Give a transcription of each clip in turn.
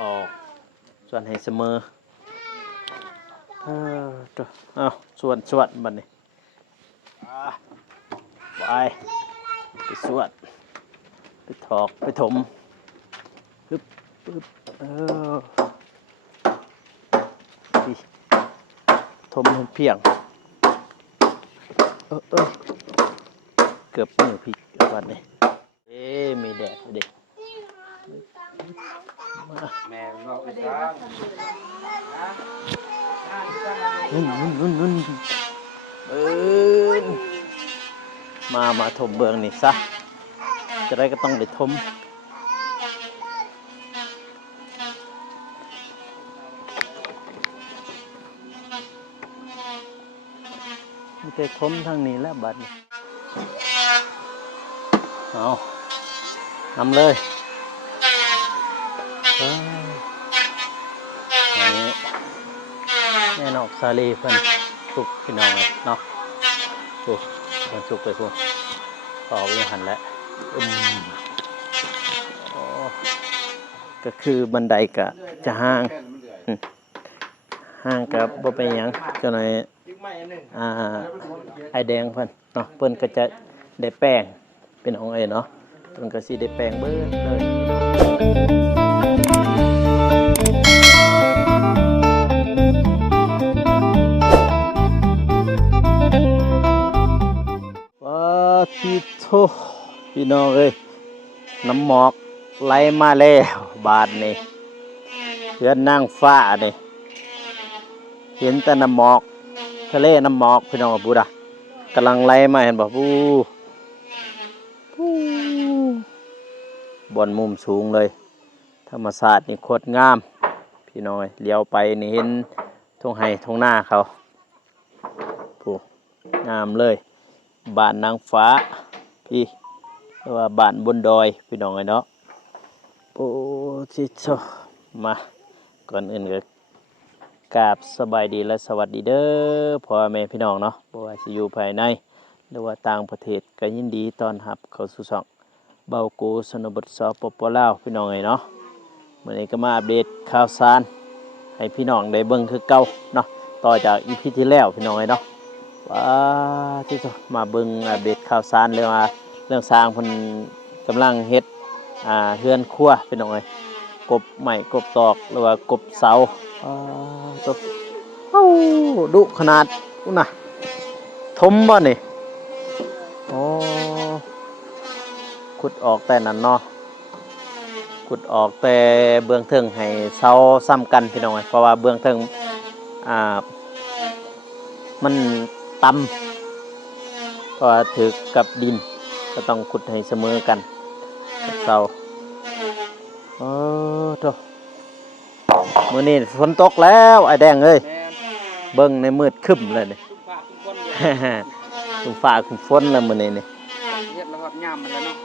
ออกส่วนให้เสมอตัวเอาส่วนบัดนี้ไปสวดไปถอกไปถมปึ๊บพี่ถมให้เพียงเกือบมือพี่บัดนี้มีแดดดิแม่เราไปสร้างนุ่นมาถมเบืองนี่ซะจะได้ก็ต้องได้ถมมีแต่ถมทางนี้แล้วบัดนี้เอานำเลยนี่แน่นอกซาลีเพิ่นสุกพี่น้องเนาะโอ้มันสุกไปพุ่นต่อไปหันแล้วก็คือบันไดก็จะห่างกับบ่เป็นหยังเจ้าหน่อยไอแดงเพิ่นเนาะเพิ่นก็จะได้แป้งเป็นของเนาะเพิ่นก็สิได้แป้งเบิดเลยพี่โทพี่น้องเอ้ยน้ำหมอกไหลมาแล้วบาดนี่เฮือนนางฟ้านี่เห็นแต่น้ำหมอกทะเลน้ำหมอกพี่น้องบูดะกำลังไหลมาเห็นบ่ปูบนมุมสูงเลยธรรมศาสตร์นี่โคตรงามพี่น้อยเลี้ยวไปนี่เห็นทุ่งไห่ทุ่งนาเขาปูงามเลยบ้านนางฟ้าพี่เรียกว่าบ้านบนดอยพี่น้องไอ้เนาะโอ้ชิโชมาก่อนอื่นก็กราบสบายดีและสวัสดีเด้อพ่อแม่พี่น้องเนาะบ่ว่าสิอยู่ภายในหรือว่าต่างประเทศก็ยินดีต้อนรับเข้าสู่ช่องเบาโกชนบทสปปลาวพี่น้องไอ้เนาะมื้อนี้ก็มาอัปเดตข่าวสารให้พี่น้องได้เบิ่งคือเก่าเนาะต่อจาก EP ที่แล้วพี่น้องไอ้เนาะว่าที่จะมาเบิ่งอัปเดตข่าวสารเรื่องสร้างเพิ่นกำลังเฮ็ดเฮือนครัวพี่น้องเอ้ยกบไม้กบตอกหรือว่ากบเสาตบดุขนาดน่ะทมบ่นี่ขุดออกแต่นั้นเนาะขุดออกแต่เบื้องเทิงให้เสาซ้ำกันพี่น้องเอ้ยเพราะว่าเบื้องเทิงมันต่ำเพราะว่าถือกับดินก็ต้องขุดให้เสมอกันกับเสาโธ่มื้อนี้ฝนตกแล้วไอ้แดงเอ้ยเบิ่งในมืดครึ้มเลยนี่ฟ้าคุมฝนแล้วมื้อนี้นี่เฮ็ดแล้วฮอดยามมันแล้วเนาะ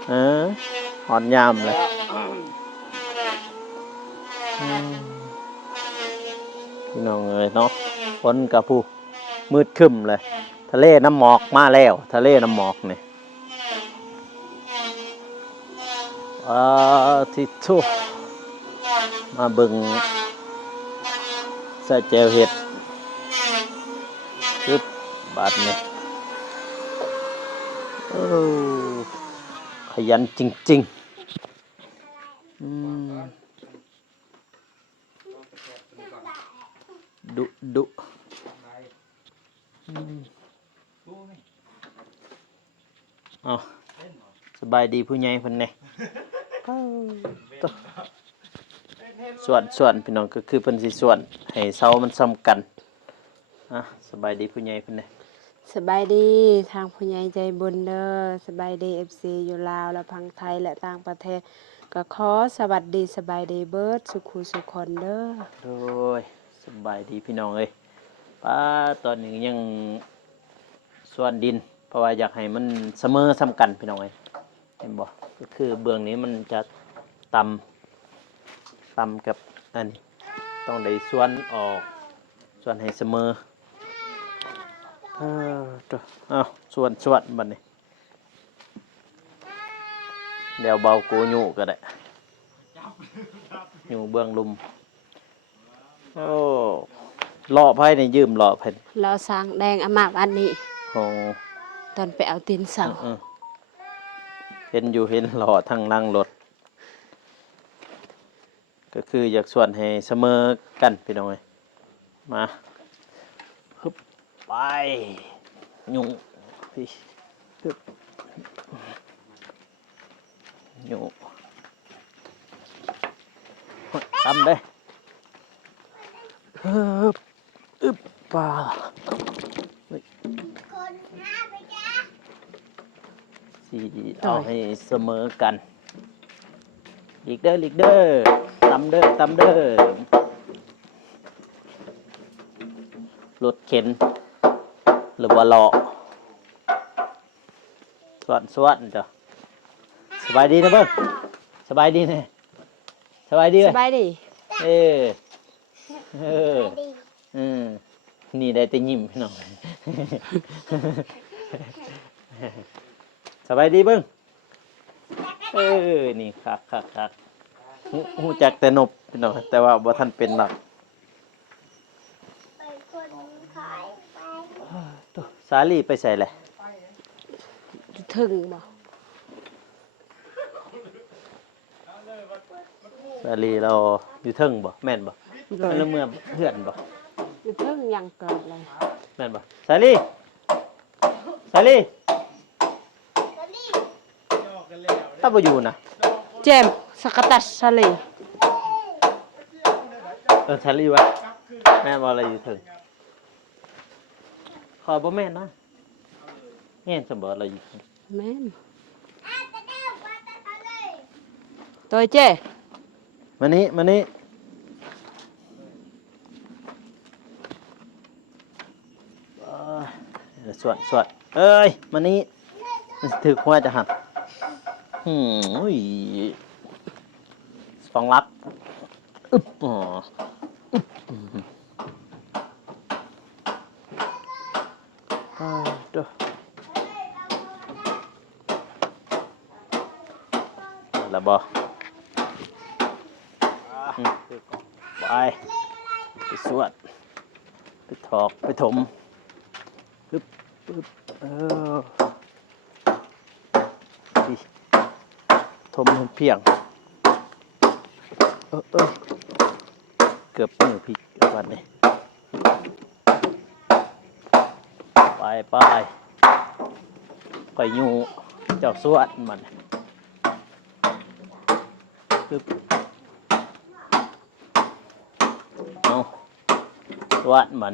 ฮอดยามเลยพี่น้องเอ้ยเนาะฝนกับผู้มืดครึ้มเลยทะเลน้ำหมอกมาแล้วทะเลน้ำหมอกนี่ที่ทุมาเบิ่งใส่แจวเห็ดปึ๊บบาดนี่ขยันจริงๆดุสบายดีผู้ใหญ่เพิ่นแน่ส่วนพี่น้องก็คือเพิ่นสิส่วนให้เสามันซ้ำกันสบายดีผู้ใหญ่เพิ่นแน่สบายดีทางผู้ใหญ่ใจบุญเด้อสบายดี FC อยู่ลาวและพังไทยและต่างประเทศก็ขอสวัสดีสบายดีเบิดสุขุสุขคนเด้อโดยสบายดีพี่น้องเอ้ยป้าตอนนี้ยังส่วนดินเพราะว่าอยากให้มันเสมอซ้ำกันพี่น้องเอ้ยเห็นบ่ก็คือเบื้องนี้มันจะต่ำกับอันนี้ต้องได้ส่วนออกส่วนให้เสมอส่วนบัดนี้เดี๋ยวเบากูญูก็ได้ อยู่เบื้องลุมโอ้หล่อไพ่นี่ยืมหล่อไพ่ เราสร้างแดงอามาวันนี้ โอ้ ตอนไปเอาตีนเสา เห็นอยู่เห็นหล่อทั้งนั่งรถก็คืออยากส่วนให้เสมอกันพี่น้องเอ้ยมาฮึบไปยุ่งพี่ฮึบยุ่งทำได้ฮึบอึบป่าสีเอาให้เสมอกันลีกเดอร์ลีกเดอร์ตำเด้อตำเด้อรถเข็นหรือว่าเลาะสวดจ้ะสบายดีนะเบิ้งสบายดีเนี่ยสบายดีเลย สบายดี เออเออนี่ได้แต่ยิ้มพี่น้อง สบายดีเบิ้งนี่คักหูจักแต่นบพี่น้องแต่ว่าบ่ทันเป็นหรอกตัวสาลีไปใส่แหละ ถึงบ่ สาลีเราอยู่เทิงบ่แม่นบ่ โดย แล้วเมื่อเพื่อนบ่ อยู่ถึงยังเกิดเลย แม่นบ่สาลีถ้าบ่อยู่นะ เจมส์สกัดตัดสลี สาลีวะแม่นบ่อะไรอยู่เทิงขอบ่แม่นนะแม่นสมบ่อะไรอยู่เทิง แม่นตัวเจ มานี่สวดเอ้ยมานี่มันถือหัวจะหันอุ้ยสองลักอึ๊บอ๋อเด้อแล้วบ่ไปสวดไปถอกไปถมปึ๊บดิถมให้เพียงเกือบมือพริกวันนี้ไปก่อยยูเจ้าสวดมันปึ๊บเอาสวดมัน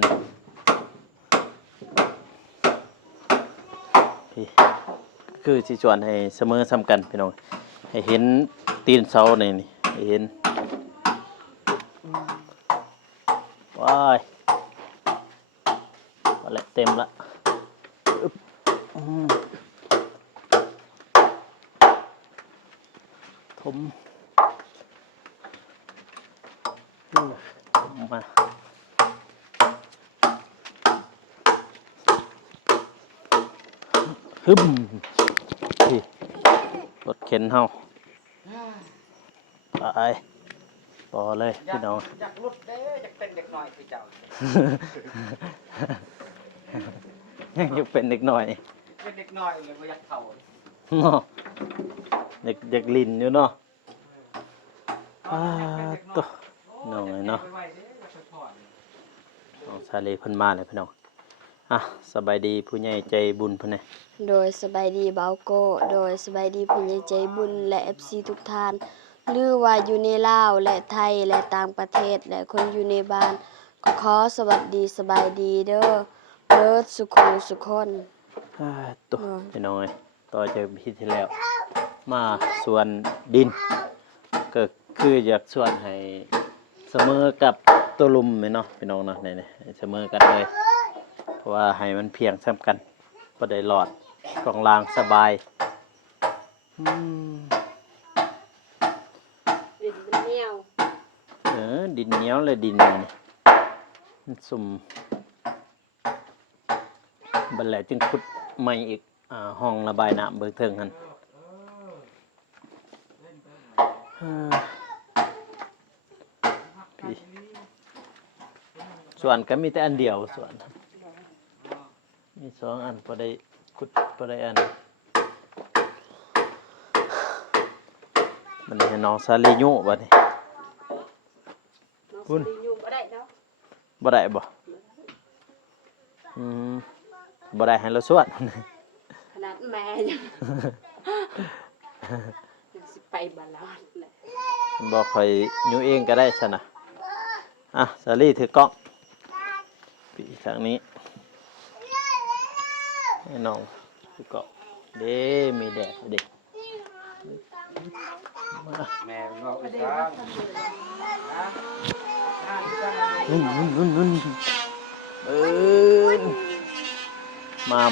พี่คือสิชวนให้เสมอซ้ำกันพี่น้องให้เห็นตีนเสาในนี่ให้เห็นว้ายก็แล้วเต็มละอึ๊บถมมาฮึบพี่รถเข็นเฮาไปต่อเลยพี่น้อง อยากลุดเด้อยากเป็นเด็กน้อยคือเจ้า ยังอยู่เป็นเด็กหน่อย เป็นเด็กน้อยเลยบ่อยากเฒ่า เนาะเด็กลินอยู่เนาะตัวน้องเนาะน้องชาลีเพิ่นมาเลยพี่น้องสบายดีผู้ใหญ่ใจบุญเพิ่นนี่ โดยสบายดีเบาโก้โดยสบายดีผู้ใหญ่ใจบุญและ FC ทุกท่านหรือว่าอยู่ในลาวและไทยและต่างประเทศและคนอยู่ในบ้านก็ขอสวัสดีสบายดีเด้อเบิดสุขสุขคน ตัวพี่น้องต่อจากปีที่แล้ว มาสวนดินก็คืออยากสวนให้เสมอกับตัวลุมเนาะพี่น้องเนาะนี่เสมอกันเลยเพราะว่าให้มันเพียงซ้ำกันบ่ได้หลอดกองลางสบายดินมันเหนียว ดินเหนียวเลยดินนี่มันสุ่มบัดแล้วจึงขุดใหม่อีกห้องระบายน้ำเบิกเทิงหั่น ส่วนก็มีแต่อันเดียวส่วนมีสองอันพอได้ขุดพอได้อันมันให้น้องซาลียุบัดนี้ คุณอยู่บ่ได้เนาะ บ่ได้บ่บ่ได้ให้เราส่วน ขนาดแม่ยังสิไปบาลานแหละ บ่ค่อยยุเองก็ได้ซะนะอ่ะซาลีถือกล้องปีทางนี้ให้น้องถือกล้องเด้มีแดดเด้มา แม่บอกอีกครั้งนะนุ่น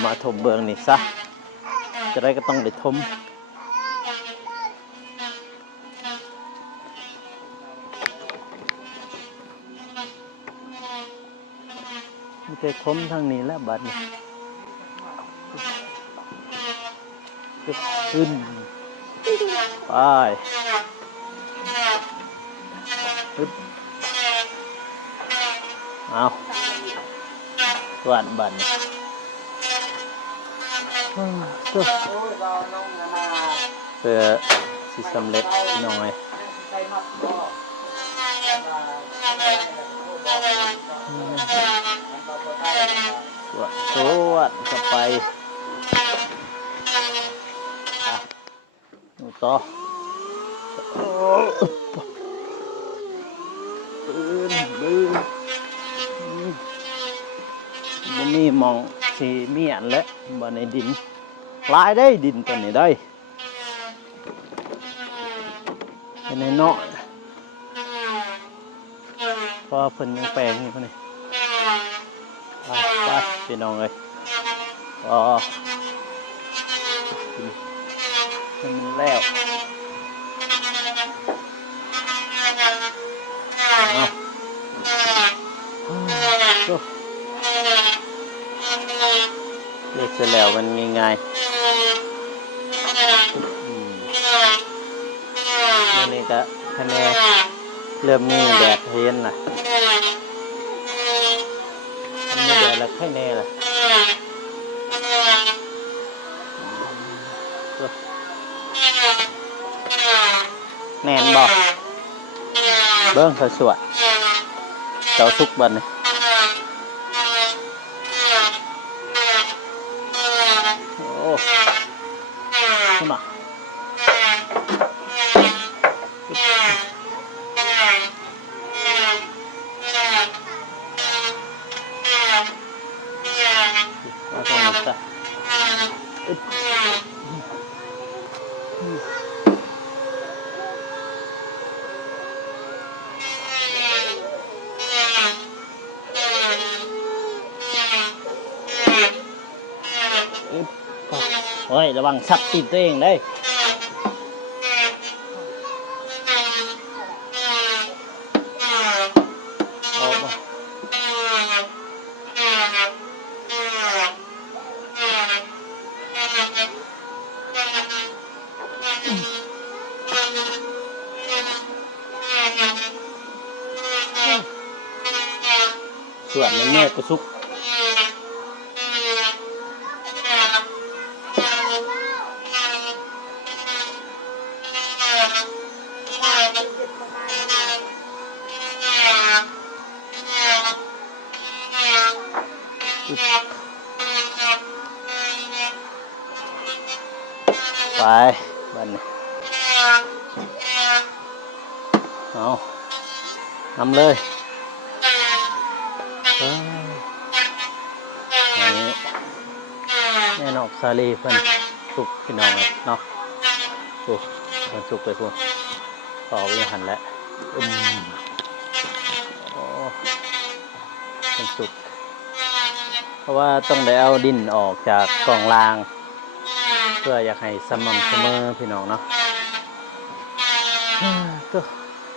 มาถมเบืองนี่ซะจะได้ก็ต้องได้ถมมีแต่ถมทางนี้แหละบัดนี้ขึ้นไปปึ๊บเอาสวัสดีบัดนี้โอ้ยเราลงมา เพื่อสิสำเร็จหน่อย ใส่มัดก็ สวดก็ไปดูต่อปืนบ่มีมองสีเมียนและบ่ในดินลายได้ดินตัวนี้ได้เป็นในเนาะเพราะเพิ่นยังแปลงอยู่พุ่นนี่ไปพี่น้องเอ้ยอ๋อให้มันแล้วเอาเรียกเสร็จแล้วมันง่ายๆนี่ก็คะแนนเริ่มมีแดดเห็นนะมีแดดแล้วแค่แน่ล่ะแน่นบอกเบิ้งสวยๆเจ้าสุกบันนี่โอ้ขึ้นมามาตรงนี้จ้ะโอ้ยระวังสับติดตัวเองได้ออกมาส่วนนี้แม่ก็สุกไปบ้านนี้เอาทำเลยอันนี้แม่นอกซาลีเพิ่นสุกพี่น้องเลยเนาะโอ้เพิ่นสุกไปพุ่นต่อไปหันแล้วโอ้เพิ่นสุกเพราะว่าต้องได้เอาดินออกจากกล่องราง เพื่ออยากให้สม่ำเสมอพี่น้องเนาะก็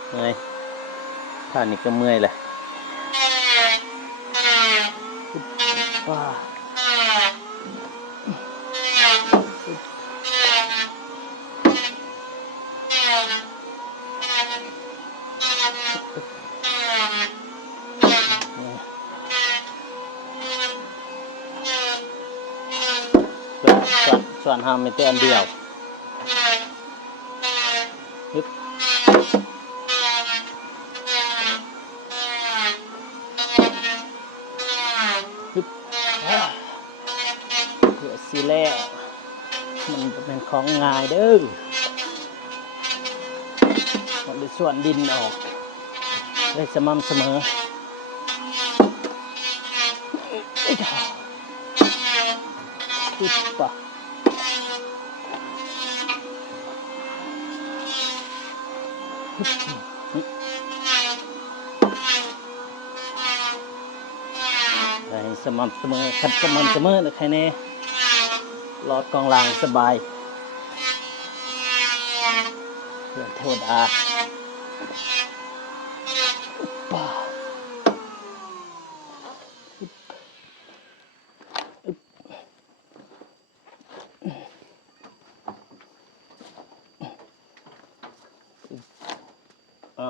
เมื่อยท่านี้ก็เมื่อยเลยว้า ส่วนห้ามมีแต่อันเดียวฮึบฮึบเพื่อสิแล้วมันเป็นของง่ายเด้อมันได้ส่วนดินออกได้สม่ำเสมอฮึบปะได้สม่ำเสมอขัดสม่ำเสมอนะใครแน่รอดกองลางสบายเพื่อเทวดาป่าเอา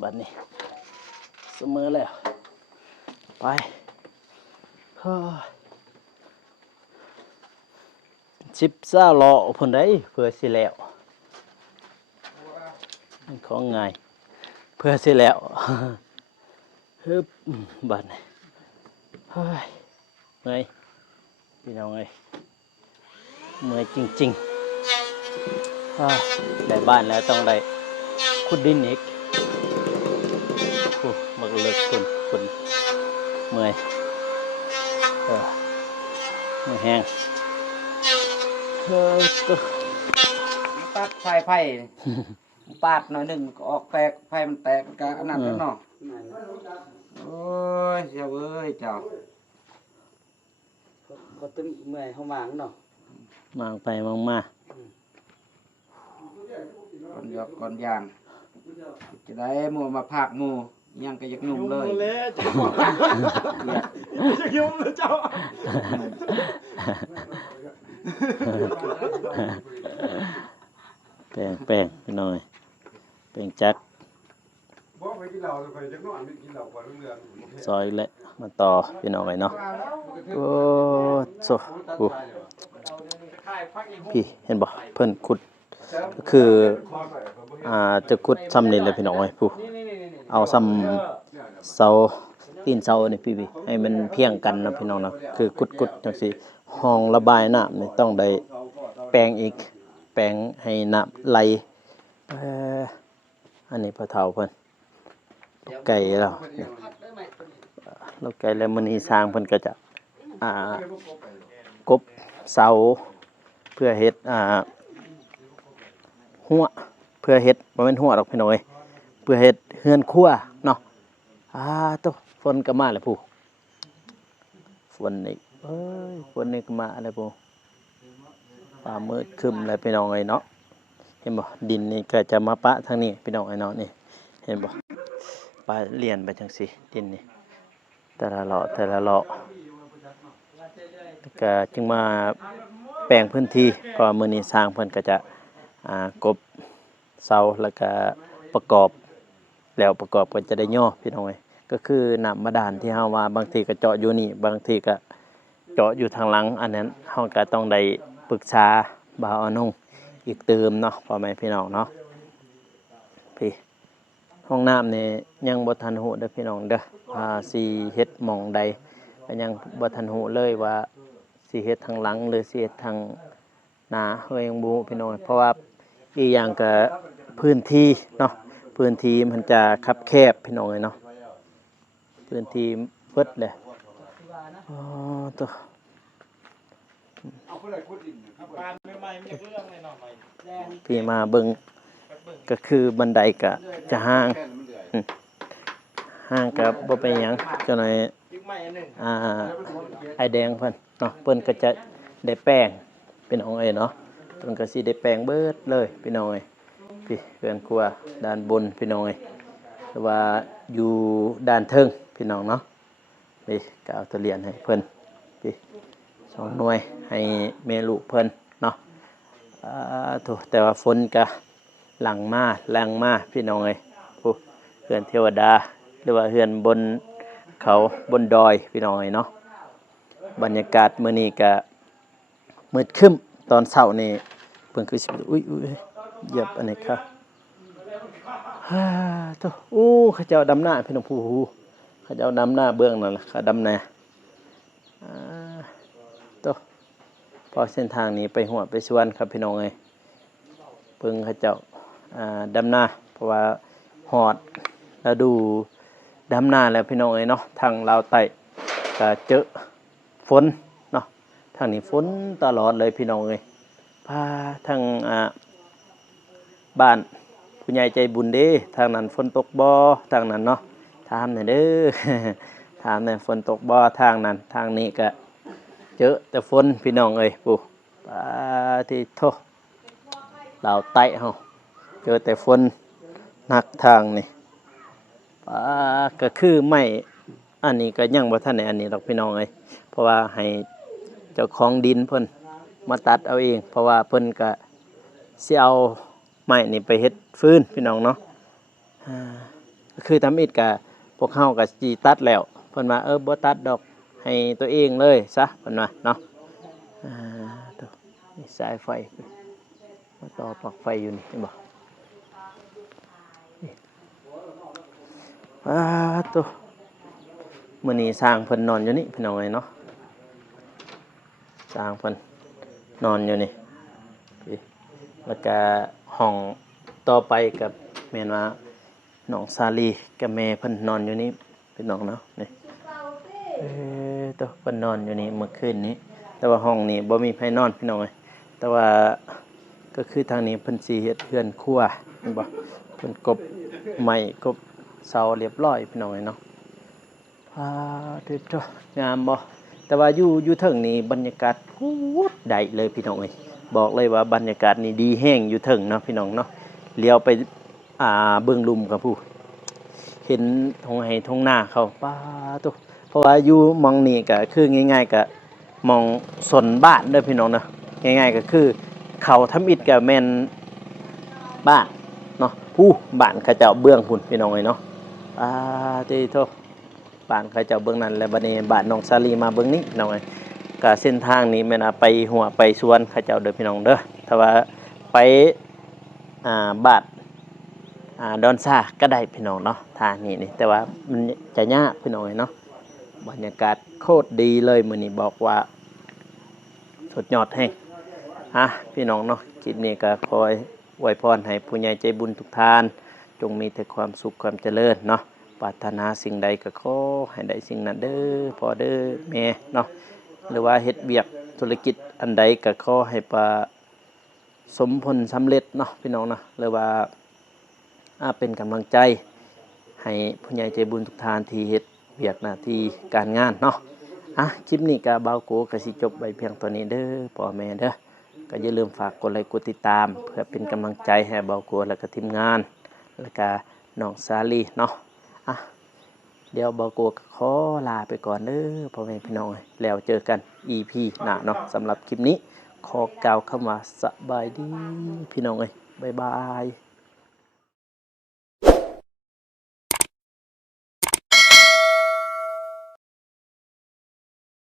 บัดนี้เสมอแล้วไปฮ่า10 20 ล้อเพิ่นได้เพื่อสิแล้วมันของง่ายเพื่อสิแล้วฮึบบัดนี้เฮ้ยเมื่อยพี่น้องเอ้ยเมื่อยจริงๆได้บ้านแล้วต้องได้ขุดดินอีกโอ้มักเลิกคุณเมื่อยเมื่อยแห้งก็ ตัดไฟปาดหน่อยหนึ่งก็ออกแตกไฟมันแตกกะอันนั้นแล้วเนาะโอ้ยเจ้าเอ้ยเจ้าก็ตึ้งเมื่อยเฮาหมางเนาะ มางไปมางมา ก่อนหยอกก่อนย่างจะได้หมู่มาพากหมู่ยังก็อยากยุ่มเลยยุ่มเลยเจ้า แป้งพี่น้อยแป้งจัก บ่ไปกินเหล้าไปจักหน่อยไม่กินเหล้าก่อนเรื่อง ซอยและมาต่อพี่น้อยเนาะโอ้โซพี่เห็นบ่เพิ่นขุดก็คือจะขุดซ้ำนี่แหละพี่น้อยผู้เอาซ้ำเสาตีนเสานี่พี่ให้มันเพียงกันนะพี่น้องเนาะคือขุดจังซี่ห้องระบายน้ำนี่ต้องได้แปลงอีกแปลงให้น้ำไหลอันนี้พอเฒ่าเพิ่นไก่แล้วไก่แล้วมื้อนี้สร้างเพิ่นก็จะกบเสาเพื่อเฮ็ดหัวเพื่อเฮ็ดบ่แม่นหัวดอกพี่น้อยเพื่อเฮ็ดเฮือนครัวเนาะตฝนก็มาแล้วผู้ฝนนี่ฝนนี่ก็มาแล้วผู้ฟ้ามืดครึ้มแล้วพี่น้องเอ้ยเนาะเห็นบ่ดินนี่ก็จะมาปะทางนี้พี่น้องเอ้ยเนาะนี่เห็นบ่ปะเลียนไปจังซี่ดินนี่แต่ละเลาะก็จึงมาแปลงพื้นที่ก็มื้อนี้สร้างเพิ่นก็จะกบเสาแล้วก็ประกอบก็จะได้ย่อพี่น้องเอ้ยก็คือน้ำบาดาลที่เฮาว่าบางทีก็เจาะอยู่นี่บางทีก็เจาะอยู่ทางหลังอันนั้นเฮาก็ต้องได้ปรึกษาบ่าวอนงอีกเติมเนาะพ่อแม่พี่น้องเนาะพี่ห้องน้ำนี่ยังบ่ทันฮู้เด้อพี่น้องเด้อสิเฮ็ดหม่องใดก็ยังบ่ทันฮู้เลยว่าสิเฮ็ดทางหลังหรือสิเฮ็ดทางหน้าเฮายังบ่ฮู้พี่น้องเพราะว่าอีกอย่างก็พื้นที่เนาะพื้นที่มันจะคับแคบพี่น้องเนาะพื้นที่เพิดเลยตัวพี่มาเบิ่งก็คือบันไดก็จะห่างกับบ่เป็นหยังจังหน่อยไอแดงเพิ่นเนาะเพิ่นก็จะได้แป้งเป็นของเนาะเพิ่นก็สิได้แป้งเบิดเลยพี่น้องพี่เรือนครัวด้านบนพี่น้องหรือว่าอยู่ด้านเทิงพี่น้องเนาะนี่ก็เอาตะเลียนให้เพิ่นพี่2 หน่วยให้แม่ลูกเพิ่นเนาะแต่ว่าฝนก็หลังมาพี่น้องผู้เรือนเทวดาหรือว่าเรือนบนเขาบนดอยพี่น้องเนาะบรรยากาศมื้อนี้ก็ม มืดครึ้มตอนเช้านี่เพิ่นคือสิอุ้ยเหยียบอันนี้ค่ะฮ่าโตเขาเจ้าดำหน้าพี่น้องผู้เขาเจ้าดำหน้าเบื้องนั่นล่ะค่ะดำนาอ่าโตพอเส้นทางนี้ไปหัวไปสวนครับพี่น้องเอ้ยเพิ่งเขาเจ้าดำนาเพราะว่าฮอดฤดูดำนาแล้วพี่น้องเอ้ยเนาะทางลาวใต้ก็เจอฝนเนาะทางนี้ฝนตลอดเลยพี่น้องเอ้ยพาทางบ้านผู้ใหญ่ใจบุญเด้ทางนั้นฝนตกบ่ทางนั้นเนาะถามหน่อยเด้อ ถามหน่อยฝนตกบ่ทางนั้นทางนี้ก็เจอแต่ฝนพี่น้องเอ้ยปู่ปาที่โทลาวใต้เฮาเจอแต่ฝนหนักทางนี่ปาก็คือไม่อันนี้ก็ยังบ่ทันได้อันนี้ดอกพี่น้องเอ้ยเพราะว่าให้เจ้าของดินเพิ่นมาตัดเอาเองเพราะว่าเพิ่นก็สิเอาไม้นี่ไปเฮ็ดฟืนพี่น้องเนาะก็คือทำอิฐก็พวกเฮาก็สิตัดแล้วเพิ่นว่าบ่ตัดดอกให้ตัวเองเลยซะเพิ่นว่าเนาะตัวนี่สายไฟมาต่อปลั๊กไฟอยู่นี่เห็นบ่ตัวมื้อนี้สร้างเพิ่นนอนอยู่นี่พี่น้องเอ้ยเนาะสร้างเพิ่นนอนอยู่นี่แล้วก็ห้องต่อไปกับแม่นว่าน้องซาลีกับแม่เพิ่นนอนอยู่นี่พี่น้องเนาะนี่ตัวเพิ่นนอนอยู่นี่เมื่อคืนนี้แต่ว่าห้องนี้บ่มีไผนอนพี่น้องเอ้ยแต่ว่าก็คือทางนี้เพิ่นสิเฮ็ดเรือนครัวเห็นบ่เพิ่นกบไม้กบเสาเรียบร้อยพี่น้องเอ้ยเนาะงามบ่แต่ว่าอยู่เทิงนี่บรรยากาศพูดได้เลยพี่น้องเอ้ยบอกเลยว่าบรรยากาศนี่ดีแห้งอยู่เทิงเนาะพี่น้องเนาะเลี้ยวไปเบื้องลุมกับผู้เห็นทงไห้ทงหน้าเขาป้าตุเพราะว่าอยู่มองนี่ก็คือง่ายๆก็มองสนบ้านเด้อพี่น้องเนาะง่ายๆก็คือเขาทำอิฐกับแม่นบ้านเนาะผู้บ้านเขาเจ้าเบื้องพุ่นพี่น้องเอ้ยเนาะที่โทบ้านเขาเจ้าเบื้องนั้นแล้วบัดนี้บ้านน้องซาลีมาเบื้องนี้น้องเอ้ยก็เส้นทางนี้แม่นไปหัวไปสวนเขาเจ้าเด้อพี่น้องเด้อถ้าว่าไปบ้านดอนซ่าก็ได้พี่น้องเนาะทางนี้แต่ว่ามันจะยากพี่น้องเนาะบรรยากาศโคตรดีเลยมื้อนี้บอกว่าสุดยอดแห้งพี่น้องเนาะคลิปนี้ก็ขออวยพรให้ผู้ใหญ่ใจบุญทุกท่านจงมีแต่ความสุขความเจริญเนาะปรารถนาสิ่งใดก็ขอให้ได้สิ่งนั้นเด้อพ่อเด้อแม่เนาะหรือว่าเฮ็ดเวียกธุรกิจอันใดก็ขอให้ประสมผลสำเร็จเนาะพี่น้องเนาะหรือว่าเป็นกำลังใจให้ผู้ใหญ่ใจบุญทุกท่านที่เฮ็ดเวียกหน้าที่การงานเนาะคลิปนี้ก็เบาโกก็สิจบไว้เพียงตัวนี้เด้อพ่อแม่เด้อก็อย่าลืมฝากกดไลค์กดติดตามเพื่อเป็นกำลังใจให้เบาโกและก็ทีมงานแล้วก็น้องซาลีเนาะเดี๋ยวเบาโกก็ขอลาไปก่อนเด้อพ่อแม่พี่น้องแล้วเจอกัน EP หน้าเนาะสำหรับคลิปนี้ขอกล่าวคำว่าสบายดีพี่น้องบ๊ายบาย